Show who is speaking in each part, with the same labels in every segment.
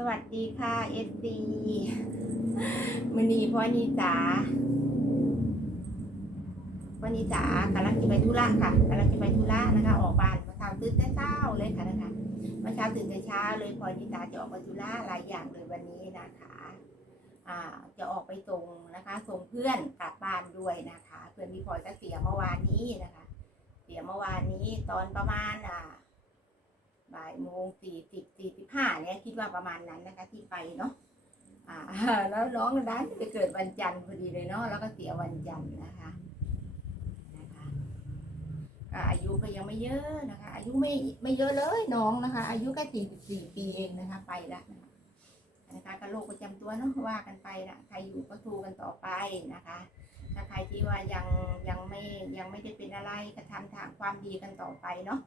Speaker 1: สวัสดีค่ะเอสดีมือนีพ่อนีจ๋าพ่อนีจ๋ากำลังจะไปธุระค่ะกำลังจะไปธุระนะคะ ออกบ้านมื่อเช้าตื่นแต่เช้าเลยค่ะนะคะมื่อเช้าตื่นแต่เช้าเลยพ่อนีจ๋าจะออกไปธุระหลายอย่างเลยวันนี้นะคะอ่าจะออกไปส่งนะคะ ส่งเพื่อนกลับบ้านด้วยนะคะ เพื่อนพี่พลอยก็เสียเมื่อวานนี้นะคะ เสียเมื่อวานนี้ตอนประมาณอ่า บ่ายโมงสี่สิบสี่สิบห้าเนี่ยคิดว่าประมาณนั้นนะคะที่ไปเนาะอ่าแล้วน้องนั้นไปเกิดวันจันทร์พอดีเลยเนาะแล้วก็เสียวันจันทร์นะคะนะคะก็อายุก็ยังไม่เยอะนะคะ อายุไม่ไม่เยอะเลยน้องนะคะ อายุแค่สี่สิบสี่ปีเองนะคะ ไปแล้วนะคะนะคะก็โรคประจำตัวเนาะว่ากันไปนะใครอยู่ก็ทูกันต่อไปนะคะ ถ้าใครที่ว่ายังยังไม่ยังไม่ได้เป็นอะไรก็ทำทางความดีกันต่อไปเนาะ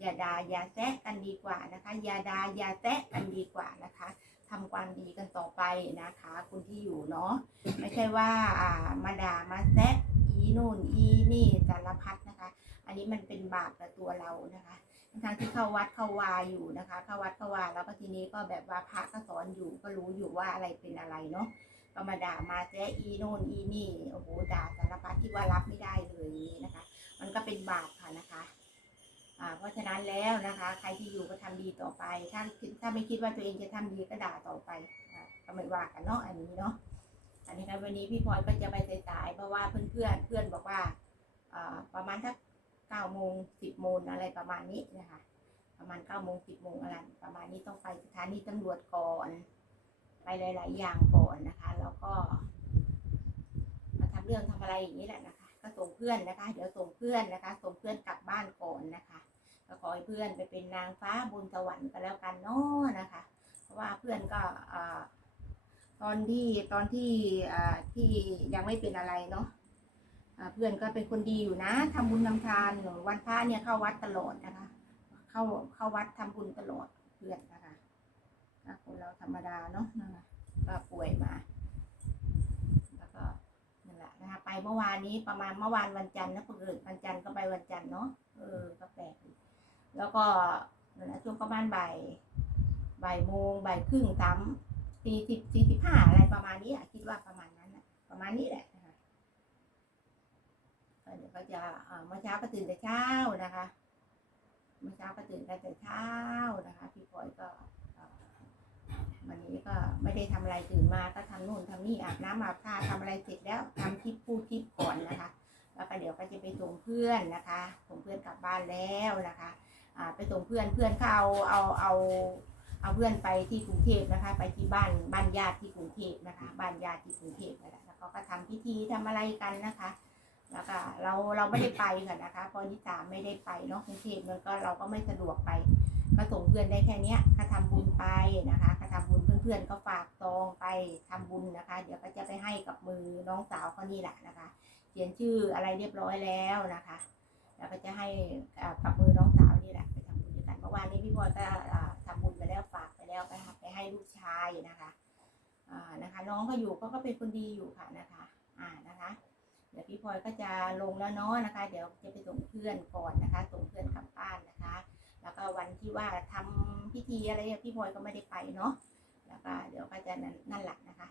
Speaker 1: อย่าด่าอย่าแซะกันดีกว่านะคะ อย่าด่าอย่าแซะกันดีกว่านะคะทำความดีกันต่อไปนะคะ คุณที่อยู่เนาะไม่ใช่ว่าอ่ามาด่ามาแซะอีนู่นอีนี่สารพัดนะคะ อันนี้มันเป็นบาปกับตัวเรานะคะทั้งที่เข้าวัดเข้าวาอยู่นะคะเข้าวัดเข้าวาแล้วก็ทีนี้ก็แบบว่าพระก็สอนอยู่ก็รู้อยู่ว่าอะไรเป็นอะไรเนาะก็มาด่ามาแซะอีโน่นอีนี่โอ้โหด่าสารพัดที่ว่ารับไม่ได้เลยนะคะ มันก็เป็นบาปค่ะนะคะ เพราะฉะนั้นแล้วนะคะ ใครที่อยู่ก็ทำดีต่อไป ถ้าถ้าไม่คิดว่าตัวเองจะทำดีก็ด่าต่อไปก็ไม่ว่ากันเนาะอันนี้เนาะอันนี้ครับวันนี้พี่พลอยก็จะไปสายๆเพราะว่าเพื่อนเพื่อนเพื่อนบอกว่าประมาณสักเก้าโมงสิบโมงอะไรประมาณนี้นะคะ ประมาณเก้าโมงสิบโมงอะไรประมาณนี้ต้องไปสถานีตำรวจก่อนไปหลาย ๆ อย่างก่อนนะคะ แล้วก็มาทำเรื่องทำอะไรอย่างนี้แหละนะคะ ก็ส่งเพื่อนนะคะ เดี๋ยวส่งเพื่อนนะคะ ส่งเพื่อนกลับบ้านก่อนนะคะ ก็ขอให้เพื่อนไปเป็นนางฟ้าบนสวรรค์กันแล้วกันเนาะนะคะ เพราะว่าเพื่อนก็อตอนที่ตอนที่ที่ยังไม่เป็นอะไรเนาะเพื่อนก็เป็นคนดีอยู่นะทำบุญทำทานวันพระเนี่ยเข้าวัดตลอดนะคะ เข้าเข้าวัดทำบุญตลอดเพื่อนนะคะคนเราธรรมดาเนาะนะคะก็ป่วยมาแล้วก็นั่นแหละนะคะไปเมื่อวานนี้ประมาณเมื่อวานวันจันทร์นะเกิดวันจันทร์ก็ไปวันจันทร์เนาะเออก็แปลก แล้วก็นะช่วงประมาณบ่ายบ่ายโมงบ่ายครึ่งสามสี่สิบสี่สิบห้าอะไรประมาณนี้อะคิดว่าประมาณนั้นประมาณนี้แหละนะคะเดี๋ยวก็จะเมื่อเช้าก็ตื่นแต่เช้านะคะเมื่อเช้าก็ตื่นกันแต่เช้านะคะ พี่พอยก็วันนี้ก็ไม่ได้ทำอะไรตื่นมาก็ทำนู่นทำนี่อาบน้ำอาบท่าทำอะไรเสร็จแล้วทำคลิปพูดคลิปก่อนนะคะ แล้วก็เดี๋ยวก็จะไปส่งเพื่อนนะคะส่งเพื่อนกลับบ้านแล้วนะคะ ไปส่งเพื่อนเพื่อนเขาเอาเอาเอาเอาเพื่อนไปที่กรุงเทพนะคะ ไปที่บ้านบ้านญาติที่กรุงเทพนะคะ บ้านญาติที่กรุงเทพนั่แหละแล้วเขาก็ทำพิธีทำอะไรกันนะคะ แล้วก็เราเราไม่ได้ไปกันนะคะพราะนิสาไม่ได้ไปเนาะกรุงเทพมันก็เราก็ไม่สะดวกไปก็ส่งเพื่อนได้แค่เนี้ยก็ทำบุญไปนะคะก็ทำบุญเพื่อนๆก็ฝากซองไปทำบุญนะคะ เดี๋ยวก็จะไปให้กับมือน้องสาวเขานี่แหละนะคะ เขียนชื่ออะไรเรียบร้อยแล้วนะคะ แล้วก็จะให้กับ นะคะอ่านะคะ น้องก็อยู่ก็ก็เป็นคนดีอยู่ค่ะนะคะอ่านะคะเดี๋ยวพี่พลอยก็จะลงแล้วเนาะนะคะ เดี๋ยวจะไปส่งเพื่อนก่อนนะคะส่งเพื่อนกลับบ้านนะคะ แล้วก็วันที่ว่าทำพิธีอะไรพี่พลอยก็ไม่ได้ไปเนาะแล้วก็เดี๋ยวก็จะนั่นแหละนะคะ